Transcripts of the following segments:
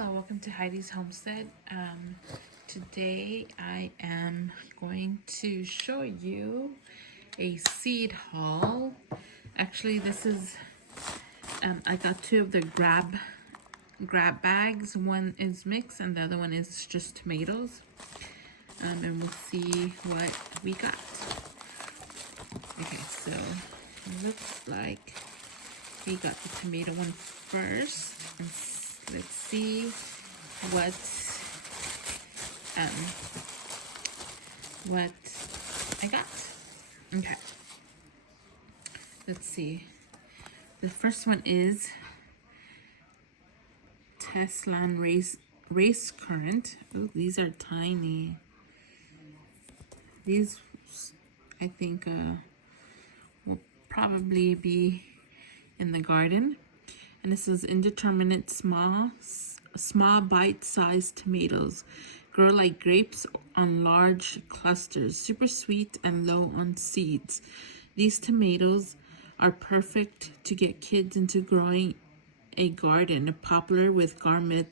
Hello, welcome to Heidi's Homestead. Today I am going to show you a seed haul. Actually, this is, I got two of the grab bags. One is mixed and the other one is just tomatoes. And we'll see what we got. Okay, so it looks like we got the tomato one first. And let's see what I got. Okay, let's see. The first one is Teslan race currant. Oh, these are tiny. These, I think, will probably be in the garden. And this is indeterminate small bite-sized tomatoes. Grow like grapes on large clusters, super sweet and low on seeds. These tomatoes are perfect to get kids into growing a garden, popular with gourmet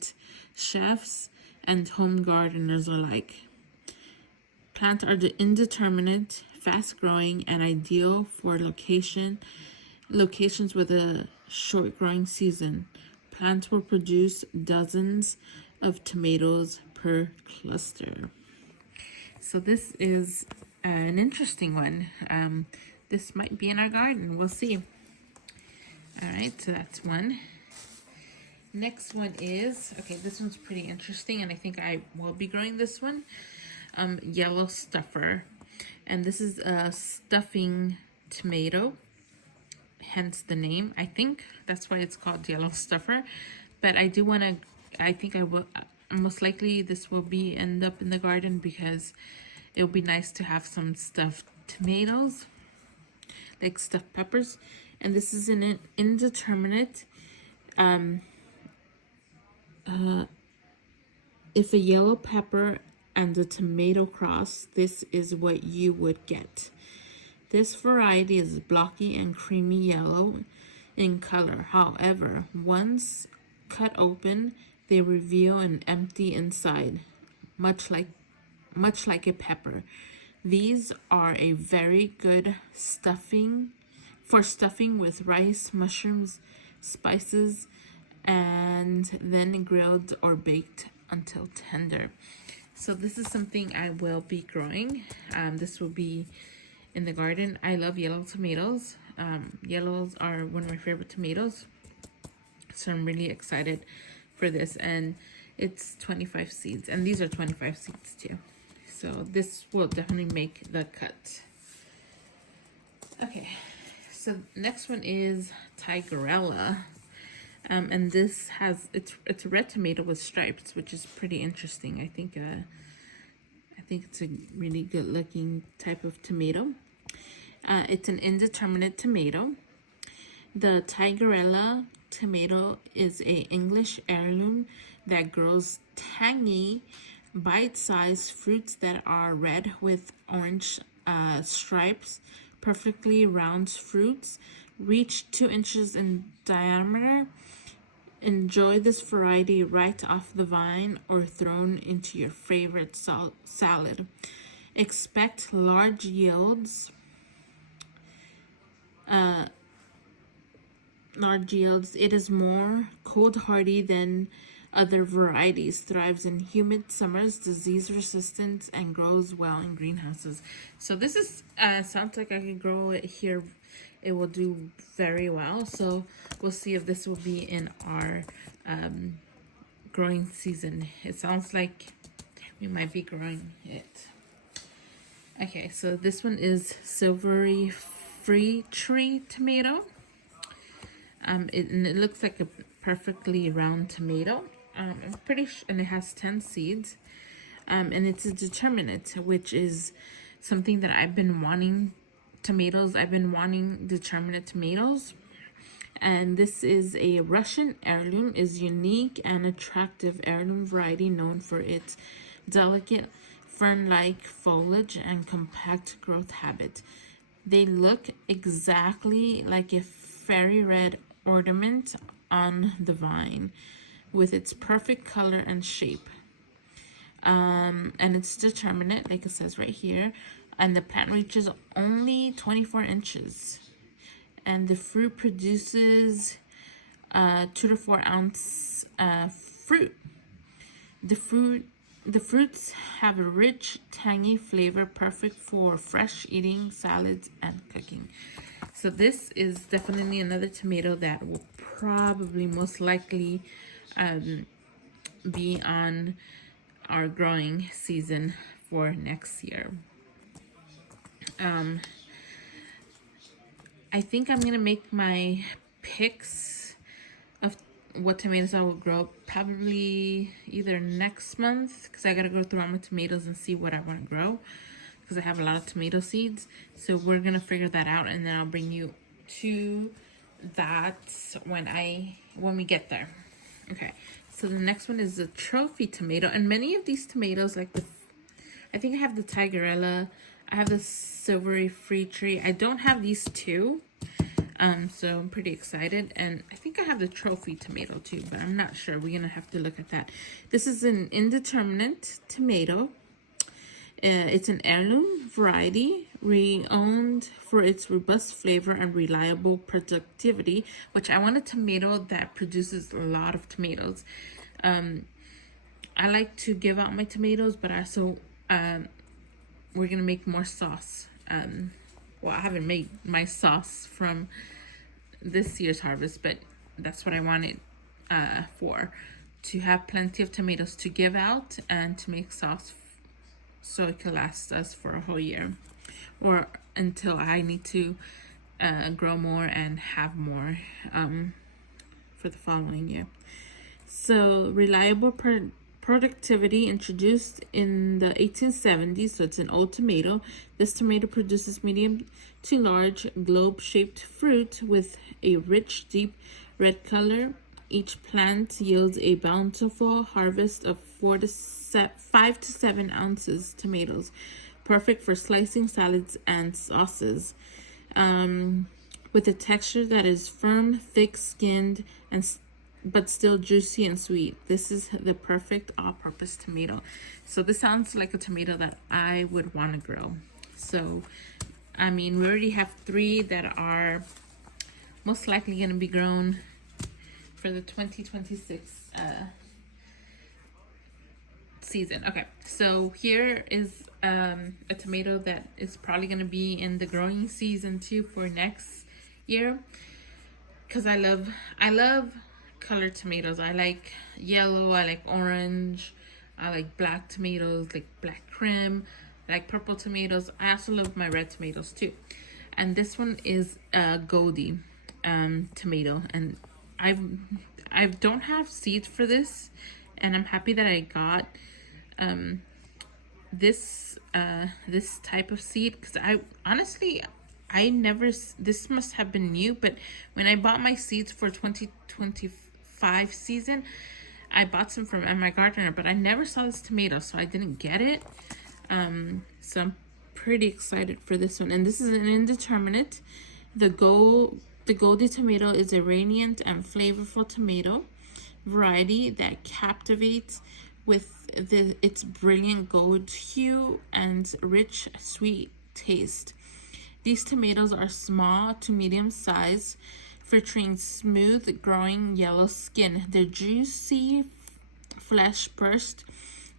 chefs and home gardeners alike. Plants are indeterminate, fast-growing, and ideal for locations with a short growing season. Plants will produce dozens of tomatoes per cluster. So this is an interesting one. This might be in our garden. We'll see. All right, so that's one. Next one is, okay, this one's pretty interesting, and I think I will be growing this one. Yellow stuffer. And this is a stuffing tomato. Hence the name. I think that's why it's called yellow stuffer. But I do want to, I think I will, most likely this will end up in the garden because it will be nice to have some stuffed tomatoes, like stuffed peppers. And this is an indeterminate. If a yellow pepper and a tomato cross, this is what you would get. This variety is blocky and creamy yellow in color. However, once cut open, they reveal an empty inside, much like a pepper. These are a very good stuffing with rice, mushrooms, spices, and then grilled or baked until tender. So this is something I will be growing. This will be in the garden. I love yellow tomatoes. Yellows are one of my favorite tomatoes. So I'm really excited for this. And it's 25 seeds. And these are 25 seeds too. So this will definitely make the cut. Okay. So next one is Tigerella. And this has, it's a red tomato with stripes, which is pretty interesting. I think it's a really good looking type of tomato. It's an indeterminate tomato. The Tigerella tomato is a English heirloom that grows tangy, bite-sized fruits that are red with orange stripes. Perfectly round fruits reach 2 inches in diameter. Enjoy this variety right off the vine or thrown into your favorite salad. Expect large yields. It is more cold hardy than other varieties, thrives in humid summers, disease resistant, and grows well in greenhouses. So this is sounds like I can grow it here. It will do very well. So we'll see if this will be in our growing season. It sounds like we might be growing it. Okay, so this one is silvery free tree tomato. And it looks like a perfectly round tomato. I'm pretty sure, and it has 10 seeds. And it's a determinate, which is something that I've been wanting. I've been wanting determinate tomatoes. And this is a Russian heirloom, is unique and attractive heirloom variety known for its delicate fern-like foliage and compact growth habit. They look exactly like a fairy red ornament on the vine. with its perfect color and shape. And it's determinate, like it says right here, and the plant reaches only 24 inches. And the fruit produces 2 to 4 ounce fruit. The fruits have a rich, tangy flavor, perfect for fresh eating, salads, and cooking. So this is definitely another tomato that will probably most likely be on our growing season for next year. I think I'm gonna make my picks of what tomatoes I will grow probably either next month, because I gotta go through all my tomatoes and see what I want to grow, because I have a lot of tomato seeds. So we're gonna figure that out, and then I'll bring you to that when we get there. Okay, so the next one is the trophy tomato, and many of these tomatoes, like I think I have the Tigerella, I have the silvery free tree. I don't have these two, so I'm pretty excited. And I think I have the trophy tomato too, but I'm not sure. We're gonna have to look at that. This is an indeterminate tomato. It's an heirloom variety, renowned for its robust flavor and reliable productivity, which I want a tomato that produces a lot of tomatoes. I like to give out my tomatoes, but also we're gonna make more sauce. Well, I haven't made my sauce from this year's harvest, but that's what I wanted to have plenty of tomatoes to give out and to make sauce, so it can last us for a whole year, or until I need to grow more and have more for the following year. So reliable productivity, introduced in the 1870s, so it's an old tomato. This tomato produces medium to large globe-shaped fruit with a rich, deep red color. Each plant yields a bountiful harvest of 5 to 7 ounces tomatoes, perfect for slicing salads and sauces. With a texture that is firm, thick-skinned, but still juicy and sweet. This is the perfect all-purpose tomato. So this sounds like a tomato that I would want to grow. So, I mean, we already have 3 that are most likely going to be grown for the 2026 season. Okay, so here is a tomato that is probably going to be in the growing season too for next year, because I love colored tomatoes. I like yellow, I like orange, I like black tomatoes, like black crim, I like purple tomatoes. I also love my red tomatoes too. And this one is a Goldie tomato, and I don't have seeds for this, and I'm happy that I got this type of seed, because I never, this must have been new, but when I bought my seeds for 2025 season, I bought some from MIgardener, but I never saw this tomato, so I didn't get it. So I'm pretty excited for this one. And this is an indeterminate. The Goldie tomato is a radiant and flavorful tomato variety that captivates with its brilliant gold hue and rich, sweet taste. These tomatoes are small to medium size, featuring smooth growing yellow skin. Their juicy flesh burst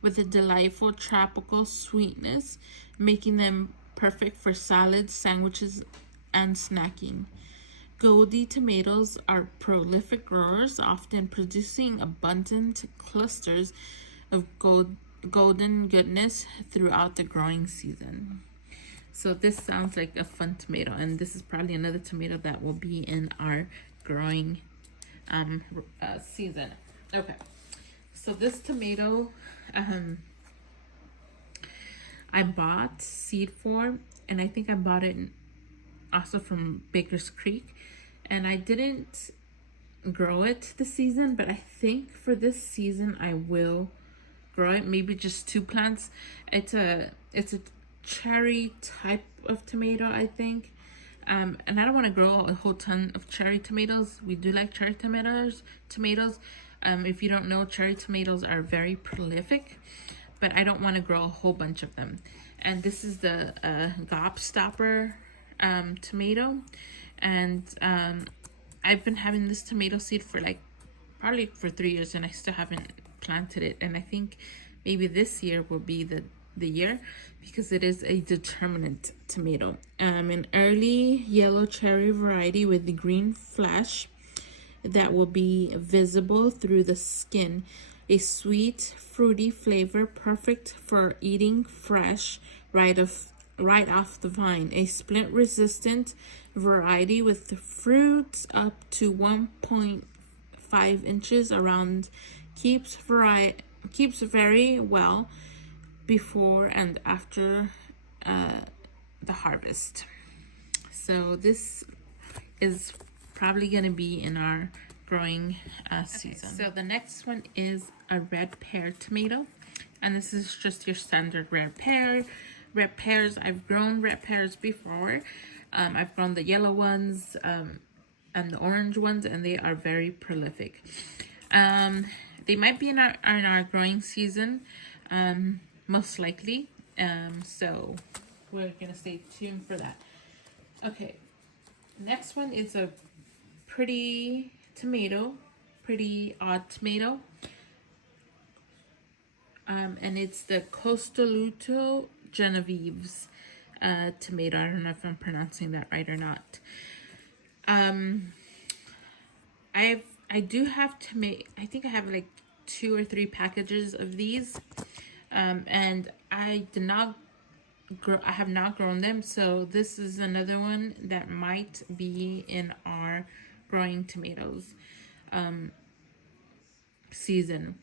with a delightful tropical sweetness, making them perfect for salads, sandwiches, and snacking. Goldie tomatoes are prolific growers, often producing abundant clusters of golden goodness throughout the growing season. So this sounds like a fun tomato, and this is probably another tomato that will be in our growing season. Okay, so this tomato I bought seed for, and I think I bought it also from Baker's Creek, and I didn't grow it this season, but I think for this season I will grow it, maybe just 2 plants. It's a cherry type of tomato, I think, and I don't want to grow a whole ton of cherry tomatoes. We do like cherry tomatoes, If you don't know, cherry tomatoes are very prolific, but I don't want to grow a whole bunch of them. And this is the Gobstopper tomato, and I've been having this tomato seed for like probably for 3 years, and I still haven't planted it. And I think maybe this year will be the year, because it is a determinate tomato. An early yellow cherry variety with the green flesh that will be visible through the skin. A sweet, fruity flavor, perfect for eating fresh right off the vine. A splint-resistant variety with fruits up to 1.5 inches around. Keeps very well before and after the harvest. So this is probably going to be in our growing season. So the next one is a red pear tomato, and this is just your standard red pear. Red pears, I've grown red pears before. I've grown the yellow ones and the orange ones, and they are very prolific. They might be in our growing season, most likely. So we're gonna stay tuned for that. Okay, next one is a pretty odd tomato. And it's the Costoluto Genevieve's tomato. I don't know if I'm pronouncing that right or not. I do have tomato. I think I have like 2 or 3 packages of these, and I have not grown them. So this is another one that might be in our growing tomatoes season.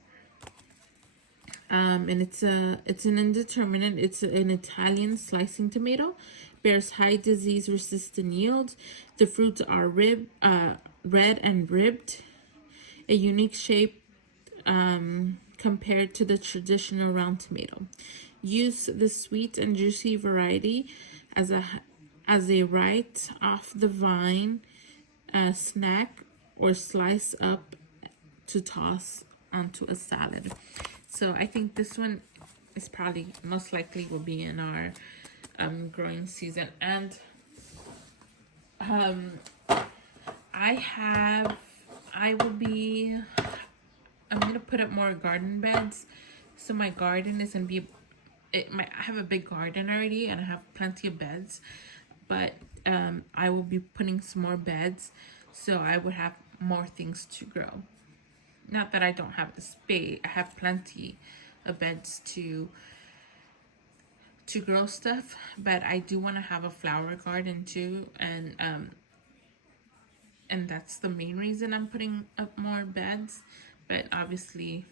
And it's an indeterminate. It's an Italian slicing tomato. Bears high disease resistant yields. The fruits are red and ribbed. A unique shape compared to the traditional round tomato. Use the sweet and juicy variety as a right off the vine snack, or slice up to toss onto a salad. So I think this one is probably most likely will be in our growing season. And I'm gonna put up more garden beds. So my garden is gonna be, I have a big garden already, and I have plenty of beds, but I will be putting some more beds, so I would have more things to grow. Not that I don't have the space. I have plenty of beds to grow stuff, but I do want to have a flower garden too, and that's the main reason I'm putting up more beds, but obviously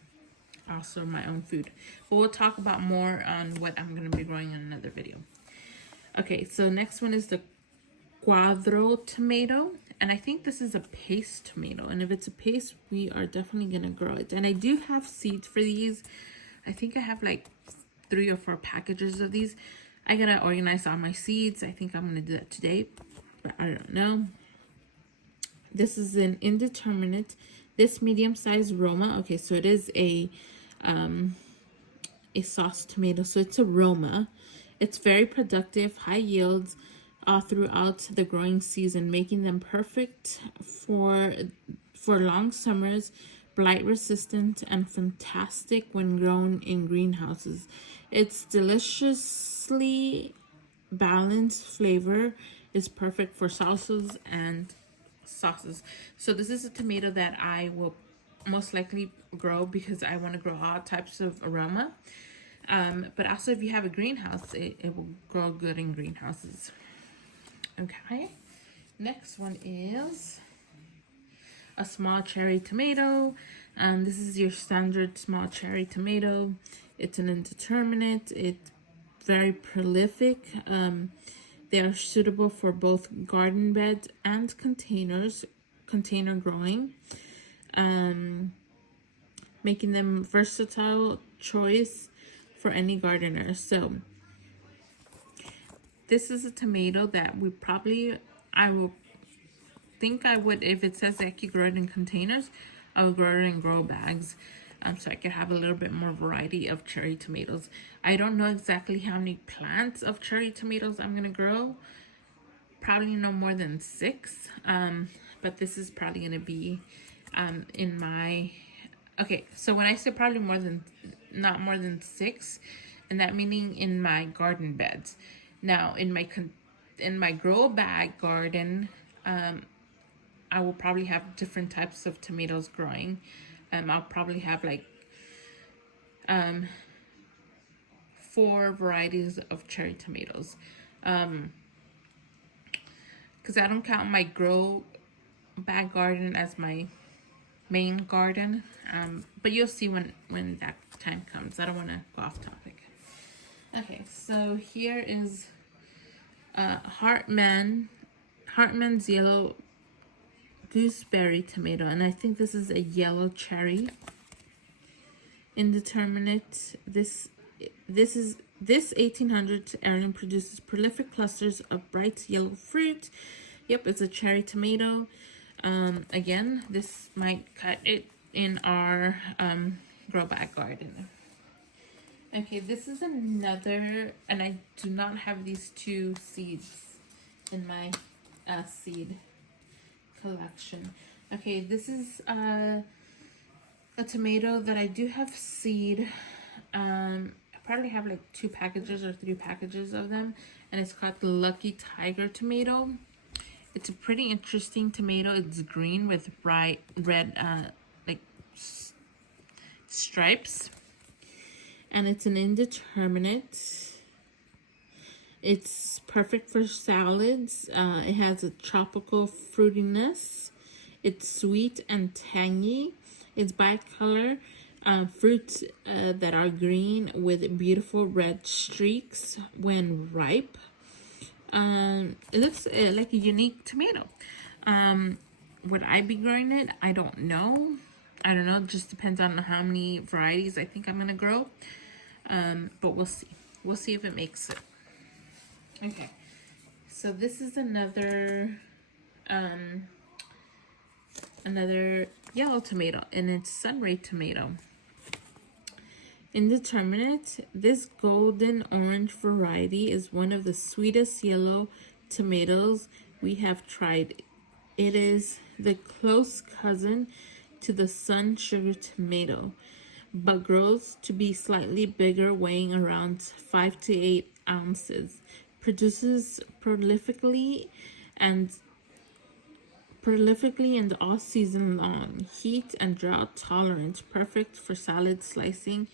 also my own food. But we'll talk about more on what I'm going to be growing in another video. Okay, so next one is the Quadro tomato, and I think this is a paste tomato, and if it's a paste, we are definitely going to grow it. And I do have seeds for these. I think I have like 3 or 4 packages of these. I gotta organize all my seeds. I think I'm gonna do that today, but I don't know. This is an indeterminate. This medium-sized Roma. Okay, so it is a sauce tomato, so it's a Roma. It's very productive, high yields all throughout the growing season, making them perfect for long summers, blight resistant, and fantastic when grown in greenhouses. Its deliciously balanced flavor is perfect for salsas and sauces. So this is a tomato that I will most likely grow because I want to grow all types of aroma. But also if you have a greenhouse, it will grow good in greenhouses. Okay, next one is a small cherry tomato. This is your standard small cherry tomato. It's an indeterminate. It's very prolific. They are suitable for both garden beds and container growing, making them versatile choice for any gardener. So this is a tomato that I would, if it says that you grow it in containers, I would grow it in grow bags, so I could have a little bit more variety of cherry tomatoes. I don't know exactly how many plants of cherry tomatoes I'm gonna grow. Probably no more than 6. But this is probably gonna be in my, okay, so when I say probably not more than 6, and that meaning in my garden beds. Now in my grow bag garden, I will probably have different types of tomatoes growing. I'll probably have like 4 varieties of cherry tomatoes. Because I don't count my grow bag garden as my main garden. But you'll see when that time comes. I don't want to go off topic. Okay, so here is Hartman's yellow gooseberry tomato, and I think this is a yellow cherry. Indeterminate. This 1800 heirloom produces prolific clusters of bright yellow fruit. Yep, it's a cherry tomato. Again, this might cut it in our grow bag garden. Okay, this is another, and I do not have these 2 seeds in my seed collection. Okay, this is a tomato that I do have seed. I probably have like 2 packages or 3 packages of them, and it's called the Lucky Tiger tomato. It's a pretty interesting tomato. It's green with bright red like stripes, and it's an indeterminate. It's perfect for salads. It has a tropical fruitiness. It's sweet and tangy. It's bicolor. Fruits that are green with beautiful red streaks when ripe. It looks like a unique tomato. Would I be growing it? I don't know. It just depends on how many varieties I think I'm gonna grow. But we'll see. We'll see if it makes it. Okay, so this is another yellow tomato, and it's sunray tomato. Indeterminate. This golden orange variety is one of the sweetest yellow tomatoes we have tried. It is the close cousin to the sun sugar tomato, but grows to be slightly bigger, weighing around 5 to 8 ounces. Produces prolifically and all season long. Heat and drought tolerant, perfect for salad slicing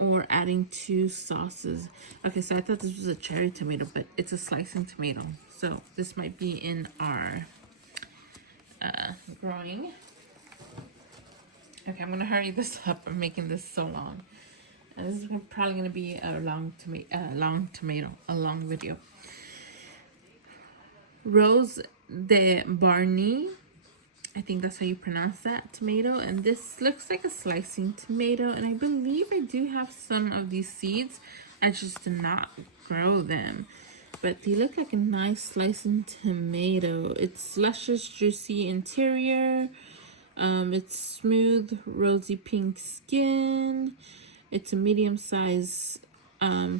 or adding to sauces. Okay, so I thought this was a cherry tomato, but it's a slicing tomato. So this might be in our growing. Okay, I'm gonna hurry this up. I'm making this so long. This is probably gonna be a long video. Rose de Barney, I think that's how you pronounce that tomato, and this looks like a slicing tomato, and I believe I do have some of these seeds. I just did not grow them, but they look like a nice slicing tomato. It's luscious, juicy interior. It's smooth, rosy pink skin. It's a medium-sized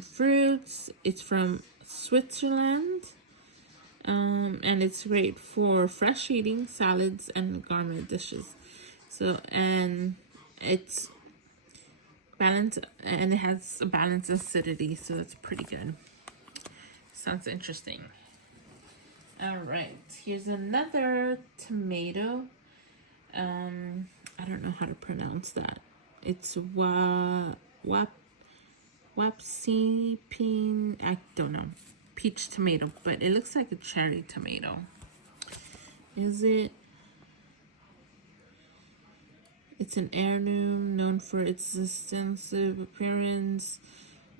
fruits. It's from Switzerland. And it's great for fresh eating, salads, and gourmet dishes. So, and it's balanced, and it has a balanced acidity, so that's pretty good. Sounds interesting. All right, here's another tomato. I don't know how to pronounce that. It's wapsipin, I don't know. Peach tomato, but it looks like a cherry tomato. Is it? It's an heirloom known for its distinctive appearance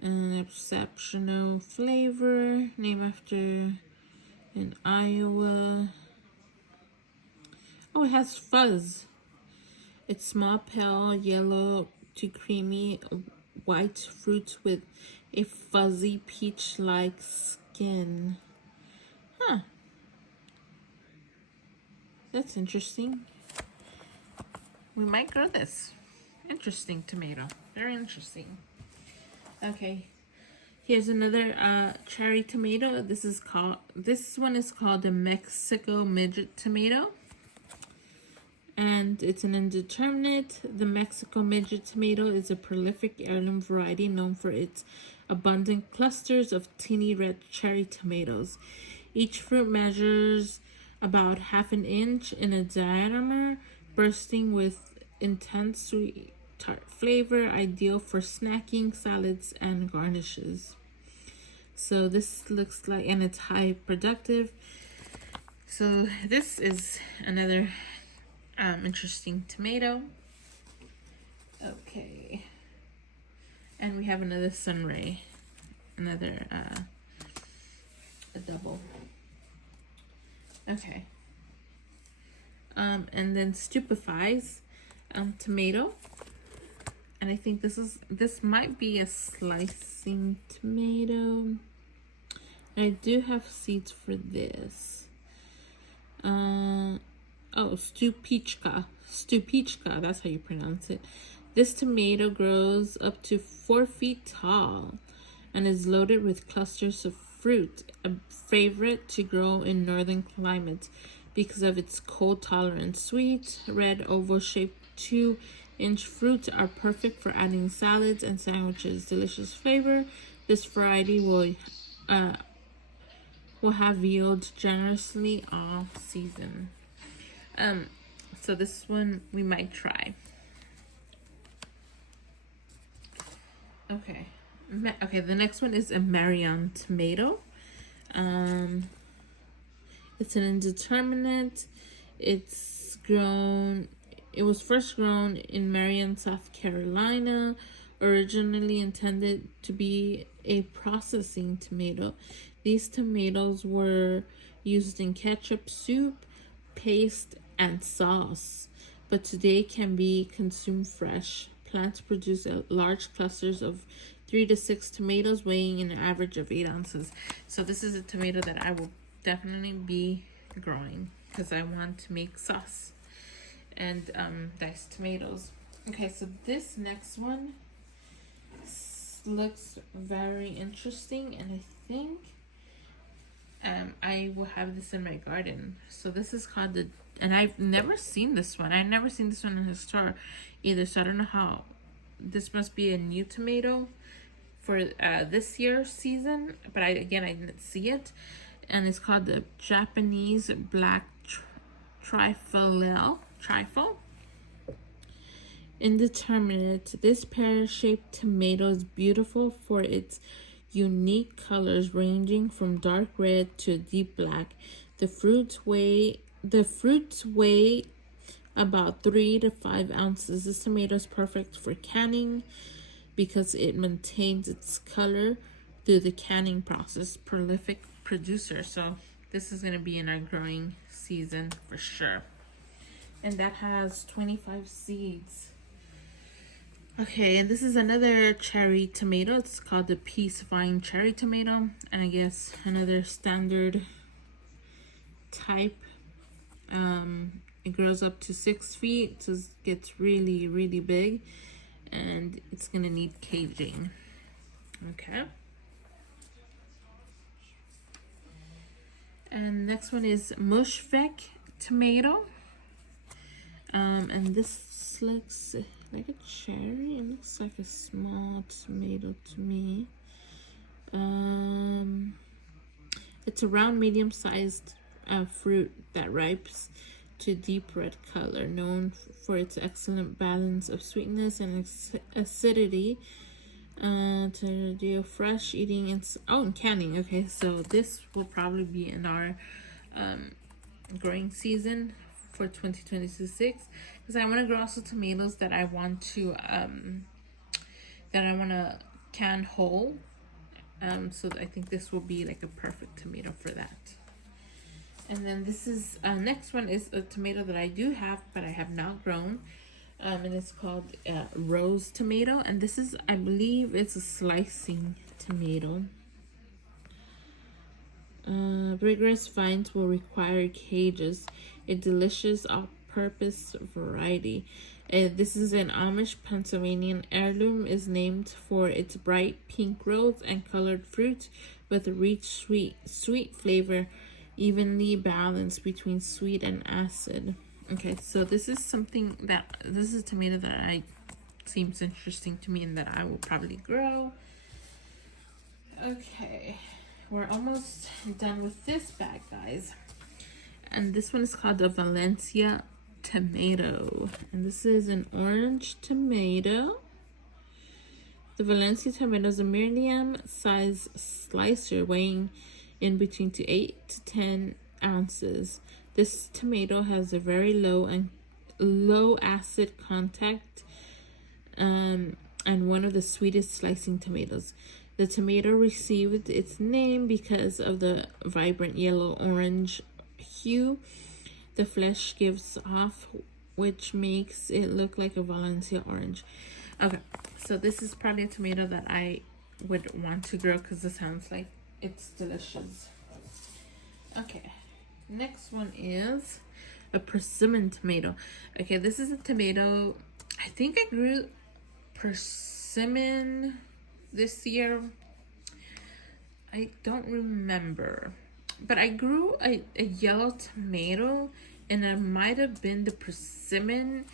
and exceptional flavor, named after in Iowa. Oh, it has fuzz. It's small, pale yellow to creamy white fruit with a fuzzy peach-like skin. Huh. That's interesting. we might grow this. Interesting tomato. Very interesting. Okay. Here's another cherry tomato. This one is called the Mexico midget tomato. And it's an indeterminate. The Mexico midget tomato is a prolific heirloom variety known for its abundant clusters of teeny red cherry tomatoes. Each fruit measures about ½ inch in a diameter, bursting with intense sweet tart flavor, ideal for snacking, salads, and garnishes. So this looks like, and it's high productive. So this is another interesting tomato. Okay. And we have another sunray, another a double. Okay. And then stupefies tomato. And I think this might be a slicing tomato. I do have seeds for this. Oh, stupichka, that's how you pronounce it. This tomato grows up to 4 feet tall and is loaded with clusters of fruit, a favorite to grow in northern climates because of its cold tolerance. Sweet, red, oval-shaped 2-inch fruits are perfect for adding salads and sandwiches. Delicious flavor. This variety will have yield generously all season. So this one we might try. Okay. Okay, the next one is a Marion tomato. It's an indeterminate. It was first grown in Marion, South Carolina, originally intended to be a processing tomato. These tomatoes were used in ketchup, soup, paste, and sauce, but today can be consumed fresh. Plants produce large clusters of 3 to 6 tomatoes, weighing an average of 8 ounces. So this is a tomato that I will definitely be growing because I want to make sauce and diced tomatoes. Okay, so this next one looks very interesting, and I think I will have this in my garden. So this is called and I've never seen this one. I've never seen this one in the store either. So I don't know how. This must be a new tomato for this year's season. But I didn't see it. And it's called the Japanese Black Trifle. Indeterminate. This pear-shaped tomato is beautiful for its unique colors ranging from dark red to deep black. The fruits weigh about 3 to 5 ounces. This tomato is perfect for canning because it maintains its color through the canning process. Prolific producer. So this is going to be in our growing season for sure. And that has 25 seeds. Okay, and this is another cherry tomato. It's called the Peace Vine cherry tomato. And I guess another standard type. It grows up to 6 feet, so it gets really, really big. And it's going to need caging. Okay. And next one is Mushvek tomato. And this looks like a cherry. It looks like a small tomato to me. It's a round, medium-sized fruit that ripens to deep red color, known for its excellent balance of sweetness and acidity. To do fresh eating and canning. Okay, so this will probably be in our growing season for 2026 because I want to grow also tomatoes that I want to can whole. So I think this will be like a perfect tomato for that. And then this is next one is a tomato that I do have but I have not grown. And it's called rose tomato, and this is, I believe, it's a slicing tomato. Rigorous vines will require cages. A delicious all-purpose variety. This is an Amish Pennsylvania heirloom. Is named for its bright pink rose and colored fruit with a rich sweet flavor, evenly balanced between sweet and acid. Okay, so this is a tomato that seems interesting to me and that I will probably grow. Okay, we're almost done with this bag, guys. And this one is called a Valencia tomato. And this is an orange tomato. The Valencia tomato is a medium size slicer weighing in between 8 to 10 ounces. This tomato has a very low acid contact and one of the sweetest slicing tomatoes. The tomato received its name because of the vibrant yellow-orange hue the flesh gives off, which makes it look like a Valencia orange. Okay, so this is probably a tomato that I would want to grow because it sounds like it's delicious. Okay, next one is a persimmon tomato. Okay, this is a tomato. I think I grew persimmon this year. I don't remember, but I grew a yellow tomato, and it might have been the persimmon,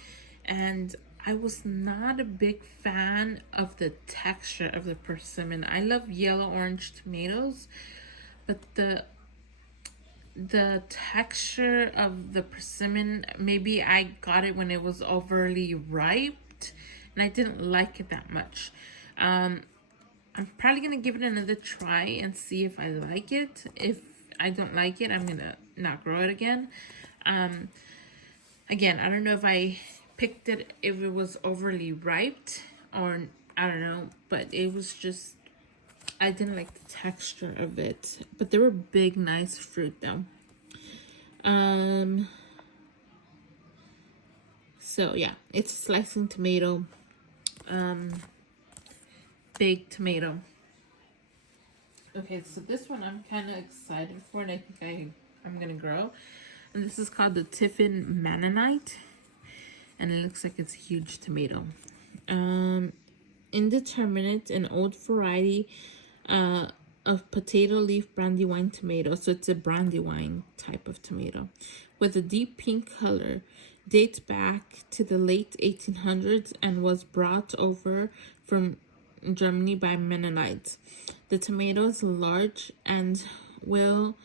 and I was not a big fan of the texture of the persimmon. I love yellow orange tomatoes, but the texture of the persimmon, maybe I got it when it was overly ripe, and I didn't like it that much. I'm probably gonna give it another try and see if I like it. If I don't like it, I'm gonna not grow it again. Again, I don't know if I picked it if it was overly ripe or I don't know, but it was just, I didn't like the texture of it. But they were big, nice fruit though. So yeah, it's a slicing tomato. Big tomato. Okay, so this one I'm kind of excited for, and I think I'm gonna grow. And this is called the Tiffin Mennonite, and it looks like it's a huge tomato. Indeterminate, an old variety of potato leaf brandywine tomato. So it's a brandywine type of tomato with a deep pink color. Dates back to the late 1800s and was brought over from Germany by Mennonites. The tomato is large and will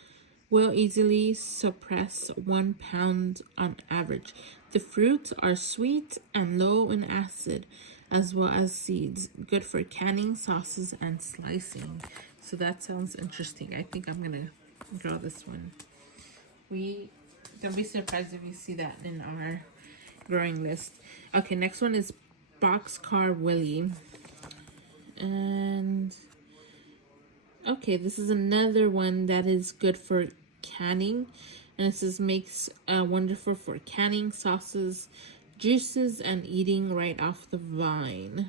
easily suppress 1 pound on average. The fruits are sweet and low in acid, as well as seeds. Good for canning, sauces, and slicing. So that sounds interesting. I think I'm gonna draw this one. Don't be surprised if you see that in our growing list. Okay, next one is Boxcar Willie. And okay, this is another one that is good for canning, and this makes wonderful for canning, sauces, juices, and eating right off the vine.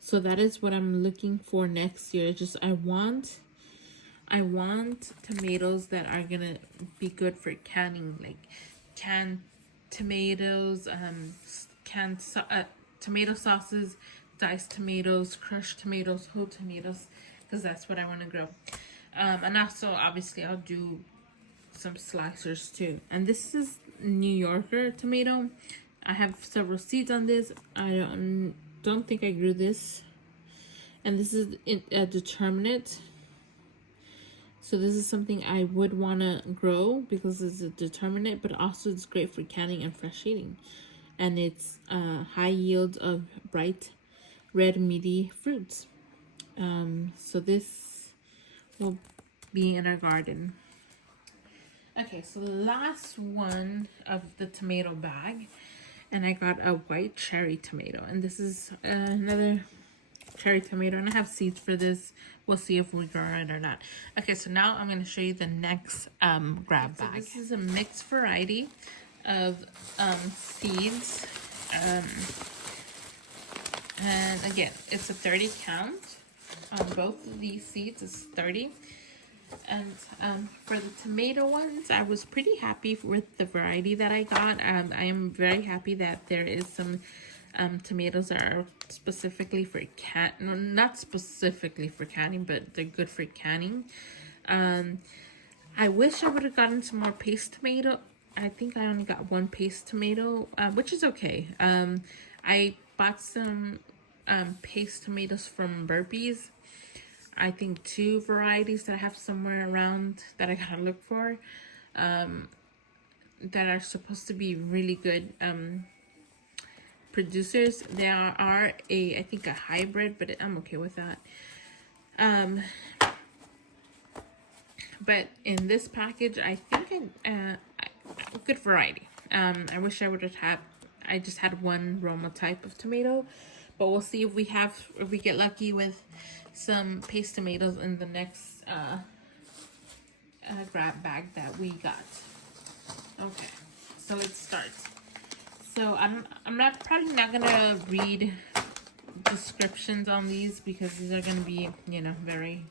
So that is what I'm looking for next year. Just I want tomatoes that are gonna be good for canning, like canned tomatoes, canned tomato sauces, diced tomatoes, crushed tomatoes, whole tomatoes, because that's what I want to grow. And also, obviously, I'll do some slicers too. And this is New Yorker tomato. I have several seeds on this. I don't think I grew this. And this is a determinate. So this is something I would want to grow because it's a determinate, but also it's great for canning and fresh eating. And it's high yield of bright red meaty fruits. So this will be in our garden. Okay, so the last one of the tomato bag, and I got a white cherry tomato, and this is another cherry tomato, and I have seeds for this. We'll see if we grow it or not. Okay, so now I'm going to show you the next grab bag. This is a mixed variety of seeds. And again, it's a 30 count on both of these seeds. It's 30. And for the tomato ones, I was pretty happy with the variety that I got. I am very happy that there is some tomatoes that are specifically for no, not specifically for canning, but they're good for canning. I wish I would have gotten some more paste tomato. I think I only got one paste tomato, which is okay. I bought some paste tomatoes from Burpees. I think 2 varieties that I have somewhere around that I gotta look for, that are supposed to be really good producers. There are I think a hybrid, but I'm okay with that. But in this package, I think a good variety. I wish I would have had. I just had one Roma type of tomato, but we'll see if we get lucky with some paste tomatoes in the next grab bag that we got. Okay, so let's start. So I'm probably not gonna read descriptions on these because these are gonna be, you know, very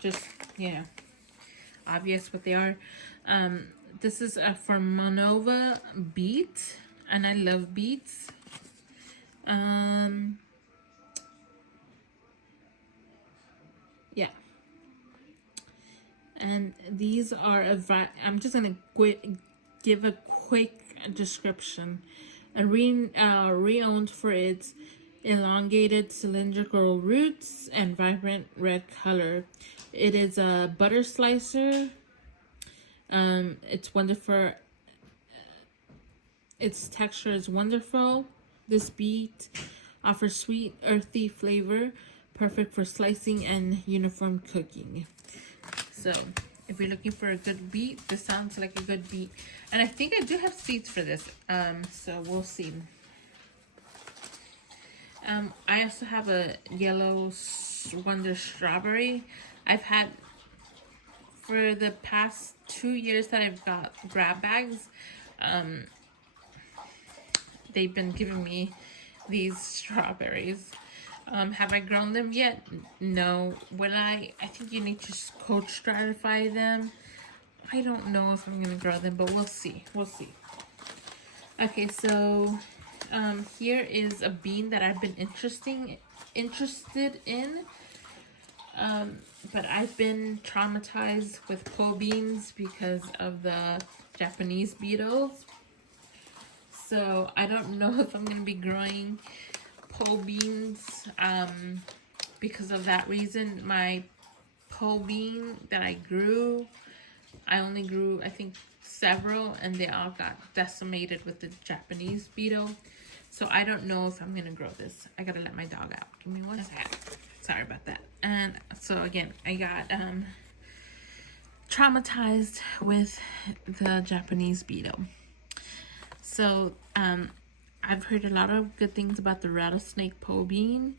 just, you know, obvious what they are. This is a Formanova beet, and I love beets. Yeah. And these are I'm just gonna give a quick description. Renowned for its elongated cylindrical roots and vibrant red color. It is a butter slicer. It's wonderful. Its texture is wonderful. This beet offers sweet, earthy flavor, perfect for slicing and uniform cooking. So, if you're looking for a good beet, this sounds like a good beet. And I think I do have seeds for this. So we'll see. I also have a yellow wonder strawberry. I've had for the past 2 years that I've got grab bags. They've been giving me these strawberries. Have I grown them yet? No. Will I think you need to cold stratify them. I don't know if I'm gonna grow them, but we'll see. We'll see. Okay, so here is a bean that I've been interested in. But I've been traumatized with pole beans because of the Japanese beetles. So I don't know if I'm gonna be growing pole beans because of that reason. My pole bean that I only grew I think several, and they all got decimated with the Japanese beetle. So I don't know if I'm gonna grow this. I gotta let my dog out. Give me one second. Sorry about that. And so again, I got traumatized with the Japanese beetle. So I've heard a lot of good things about the rattlesnake pole bean,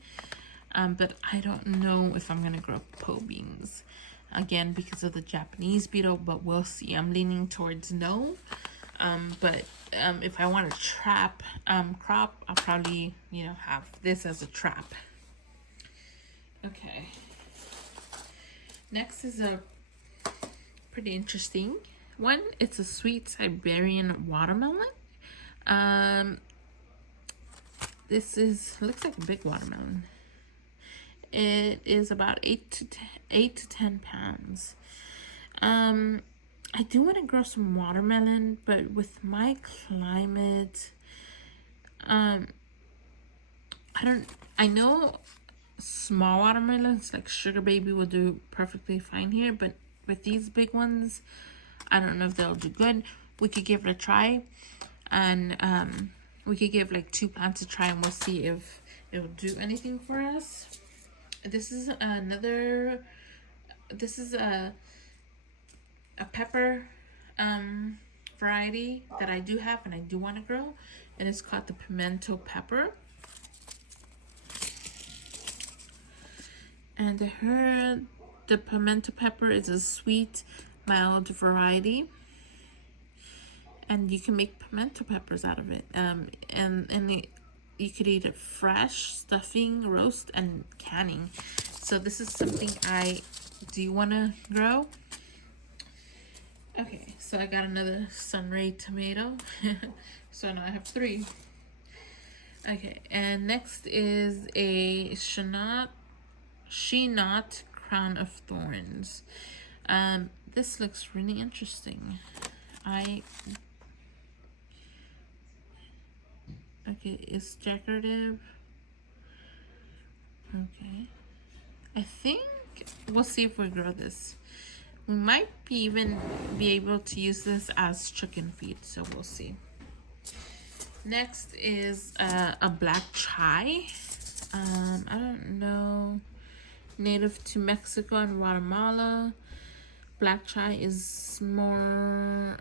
but I don't know if I'm gonna grow pole beans again because of the Japanese beetle. But we'll see. I'm leaning towards no. But if I want to crop, I'll probably, you know, have this as a trap. Okay. Next is a pretty interesting one. It's a sweet Siberian watermelon. This looks like a big watermelon. It is about 8 to 10 pounds. I do want to grow some watermelon, but with my climate, I know small watermelons like Sugar Baby will do perfectly fine here, but with these big ones, I don't know if they'll do good. We could give it a try, and we could give like 2 plants a try, and we'll see if it will do anything for us. This is a pepper variety that I do have and I do want to grow, and it's called the pimento pepper. And I heard the pimento pepper is a sweet, mild variety, and you can make pimento peppers out of it. You could eat it fresh, stuffing, roast, and canning. So this is something I do want to grow. Okay, so I got another sunray tomato. So now I have 3. Okay, and next is a she-not crown of thorns. This looks really interesting. Okay, it's decorative. Okay, I think we'll see if we grow this. We might even be able to use this as chicken feed, so we'll see. Next is a black chai. I don't know. Native to Mexico and Guatemala. Black chai is a more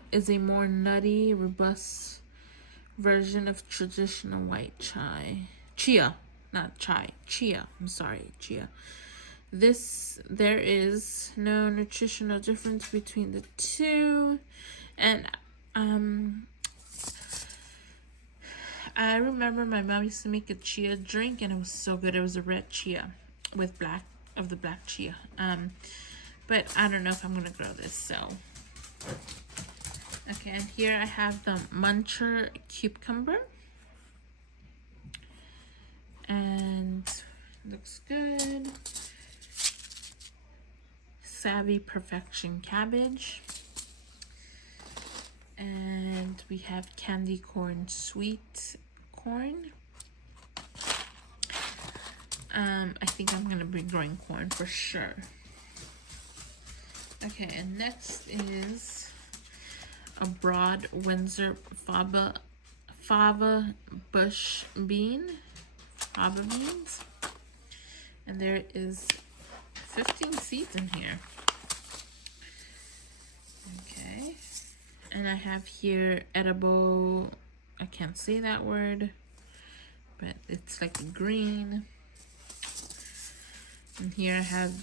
nutty, robust version of traditional white chai. Chia, not chai. Chia. I'm sorry, chia. There is no nutritional difference between the two, and I remember my mom used to make a chia drink, and it was so good. It was a red chia with black chia. But I don't know if I'm gonna grow this. So, okay, and here I have the Muncher cucumber, and looks good. Savvy Perfection cabbage, and we have candy corn sweet corn. I think I'm gonna be growing corn for sure. Okay, and next is a broad Windsor fava bush beans, and there is 15 seeds in here. Okay, and I have here edible, I can't say that word, but it's like green. And here I have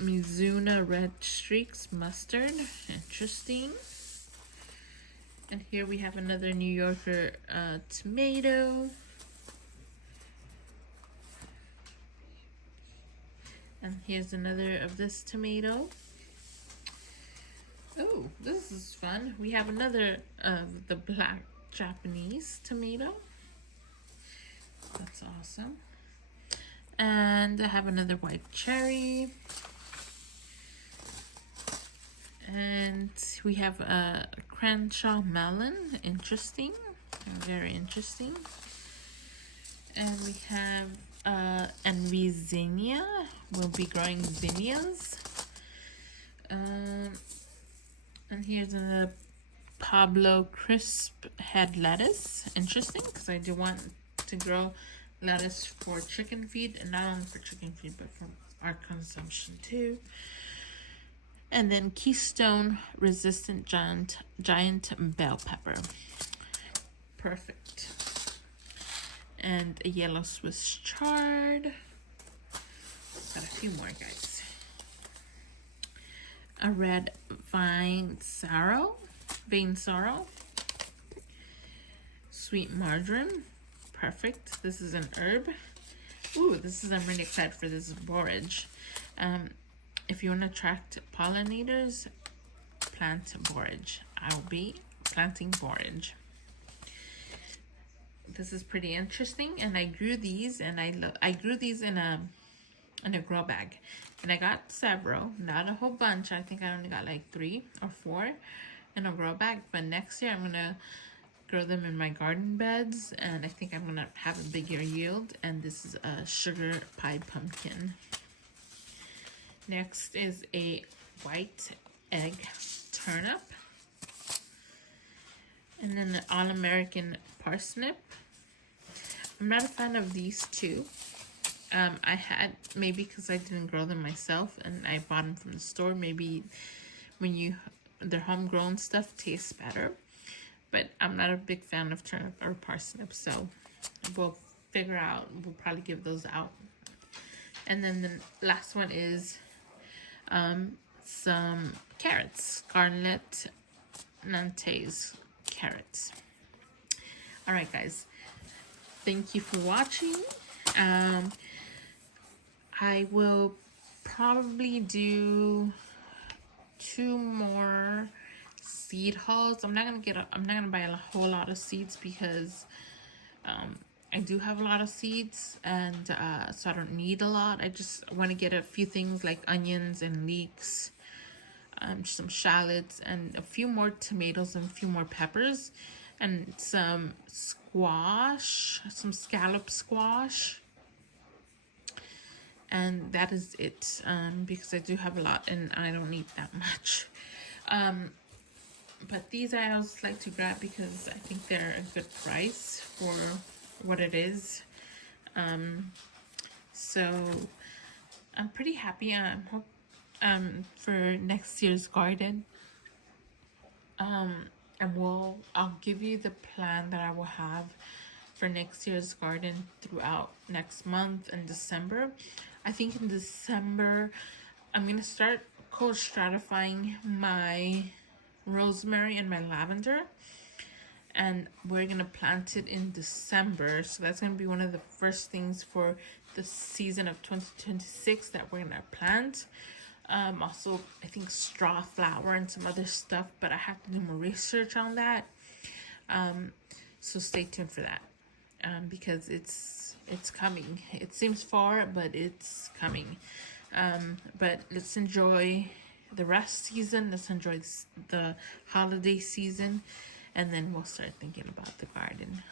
Mizuna red streaks mustard, interesting. And here we have another New Yorker tomato. And here's another of this tomato. Oh, this is fun. We have another of the black Japanese tomato. That's awesome. And I have another white cherry. And we have a Crenshaw melon. Interesting. Very interesting. And we have Envy zinnia. We'll be growing zinnias. And here's a Pablo crisp head lettuce. Interesting, because I do want to grow lettuce for chicken feed, and not only for chicken feed but for our consumption too. And then Keystone resistant giant bell pepper. Perfect. And a yellow Swiss chard. Got a few more, guys. A red vine sorrow. Sweet marjoram. Perfect. This is an herb. Ooh, I'm really excited for this borage. If you want to attract pollinators, plant borage. I will be planting borage. This is pretty interesting, and I grew these, and I grew these in a grow bag, and I got several, not a whole bunch. I think I only got like 3 or 4 in a grow bag, but next year I'm gonna grow them in my garden beds, and I think I'm gonna have a bigger yield. And this is a sugar pie pumpkin. Next is a white egg turnip, and then an all-American parsnip. I'm not a fan of these two. I had, maybe because I didn't grow them myself and I bought them from the store, maybe when their homegrown stuff tastes better. But I'm not a big fan of turnip or parsnip, so we'll figure out. We'll probably give those out. And then the last one is some carrots, Scarlet Nantes carrots. All right, guys. Thank you for watching. I will probably do 2 more seed hauls. I'm not gonna buy a whole lot of seeds because I do have a lot of seeds, and so I don't need a lot. I just want to get a few things like onions and leeks, some shallots, and a few more tomatoes and a few more peppers, and some squash, some scallop squash. And that is it, because I do have a lot and I don't need that much. But these I always like to grab because I think they're a good price for what it is. So I'm pretty happy. For next year's garden. And I'll give you the plan that I will have for next year's garden throughout next month and December. I think in December I'm gonna start cold stratifying my rosemary and my lavender, and we're gonna plant it in December. So that's gonna be one of the first things for the season of 2026 that we're gonna plant. Also, I think straw flower and some other stuff, but I have to do more research on that. So stay tuned for that, because it's coming. It seems far, but it's coming. But let's enjoy the rest season. Let's enjoy the holiday season, and then we'll start thinking about the garden.